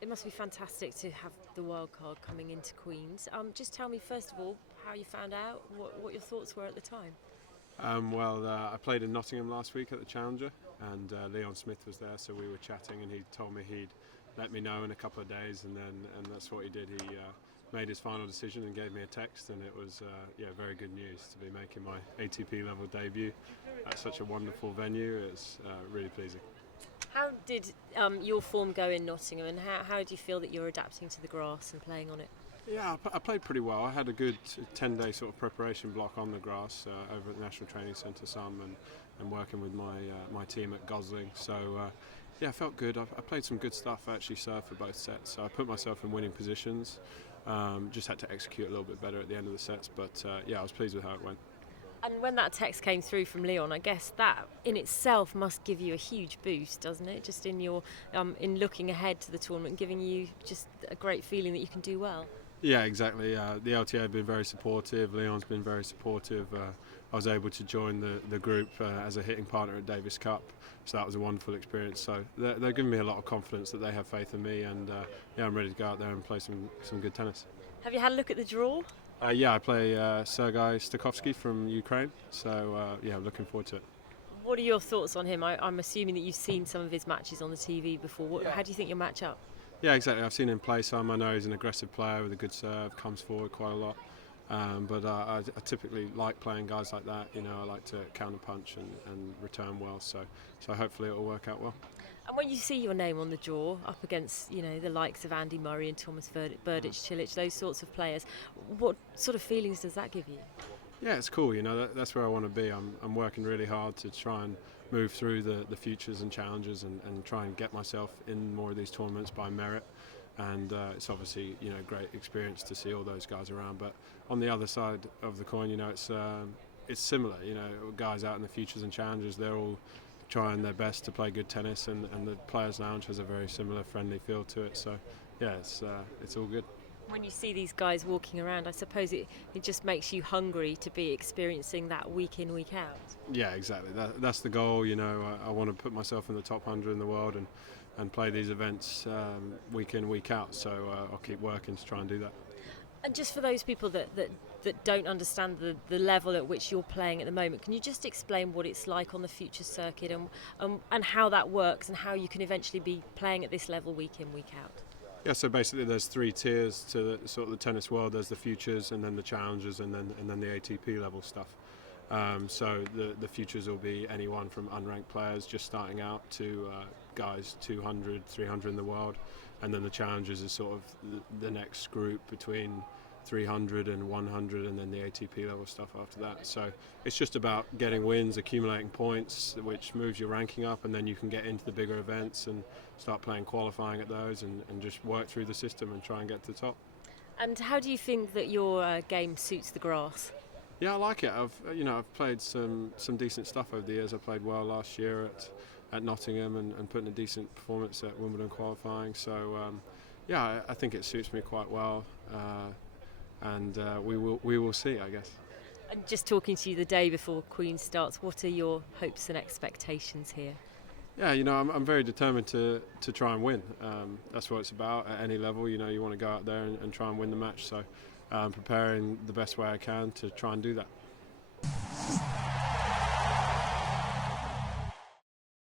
It must be fantastic to have the wild card coming into Queen's. Just tell me, first of all, how you found out, what your thoughts were at the time. I played in Nottingham last week at the Challenger, and Leon Smith was there, so we were chatting, and he told me he'd let me know in a couple of days, and that's what he did. He made his final decision and gave me a text, and it was very good news to be making my ATP level debut at such a wonderful venue. It's really pleasing. How did your form go in Nottingham, and how do you feel that you're adapting to the grass and playing on it? Yeah, I played pretty well. I had a good 10-day sort of preparation block on the grass over at the National Training Centre and working with my team at Gosling. So I felt good. I played some good stuff. I actually served for both sets, so I put myself in winning positions. Just had to execute a little bit better at the end of the sets, but I was pleased with how it went. And when that text came through from Leon, I guess that in itself must give you a huge boost, doesn't it? Just in your in looking ahead to the tournament, giving you just a great feeling that you can do well. Yeah, exactly. The LTA have been very supportive. Leon's been very supportive. I was able to join the group as a hitting partner at Davis Cup, so that was a wonderful experience. So they're giving me a lot of confidence that they have faith in me, and I'm ready to go out there and play some good tennis. Have you had a look at the draw? I play Sergei Stakhovsky from Ukraine, so I'm looking forward to it. What are your thoughts on him? I'm assuming that you've seen some of his matches on the TV before. How do you think you'll match up? Yeah, exactly. I've seen him play some. I know he's an aggressive player with a good serve, comes forward quite a lot. But I typically like playing guys like that. I like to counter punch and return well. So hopefully it will work out well. And when you see your name on the draw up against the likes of Andy Murray and Thomas Berdych, Cilic, those sorts of players, what sort of feelings does that give you? Yeah, it's cool. That's where I want to be. I'm working really hard to try and move through the futures and challenges and try and get myself in more of these tournaments by merit. And it's obviously great experience to see all those guys around. But on the other side of the coin, it's similar. Guys out in the futures and challenges, they're all trying their best to play good tennis, and the Players' Lounge has a very similar friendly feel to it. So yeah, it's all good. When you see these guys walking around, I suppose it just makes you hungry to be experiencing that week in, week out. Yeah, exactly. That's the goal. I want to put myself in the top 100 in the world and play these events week in, week out. So I'll keep working to try and do that. And just for those people that don't understand the level at which you're playing at the moment, can you just explain what it's like on the Futures circuit and how that works and how you can eventually be playing at this level week in, week out? Yeah, so basically there's three tiers to the tennis world. There's the futures, and then the challengers, and then the ATP level stuff. So the futures will be anyone from unranked players just starting out to guys 200, 300 in the world, and then the challengers is sort of the next group between 300 and 100, and then the ATP level stuff after that. So it's just about getting wins, accumulating points, which moves your ranking up, and then you can get into the bigger events and start playing qualifying at those and just work through the system and try and get to the top. And how do you think that your game suits the grass? Yeah, I like it. I've played some decent stuff over the years. I played well last year at Nottingham and put in a decent performance at Wimbledon qualifying. So I think it suits me quite well. And we will see, I guess. And just talking to you the day before Queen starts, what are your hopes and expectations here? Yeah, I'm very determined to try and win. That's what it's about at any level. You want to go out there and try and win the match. So I'm preparing the best way I can to try and do that.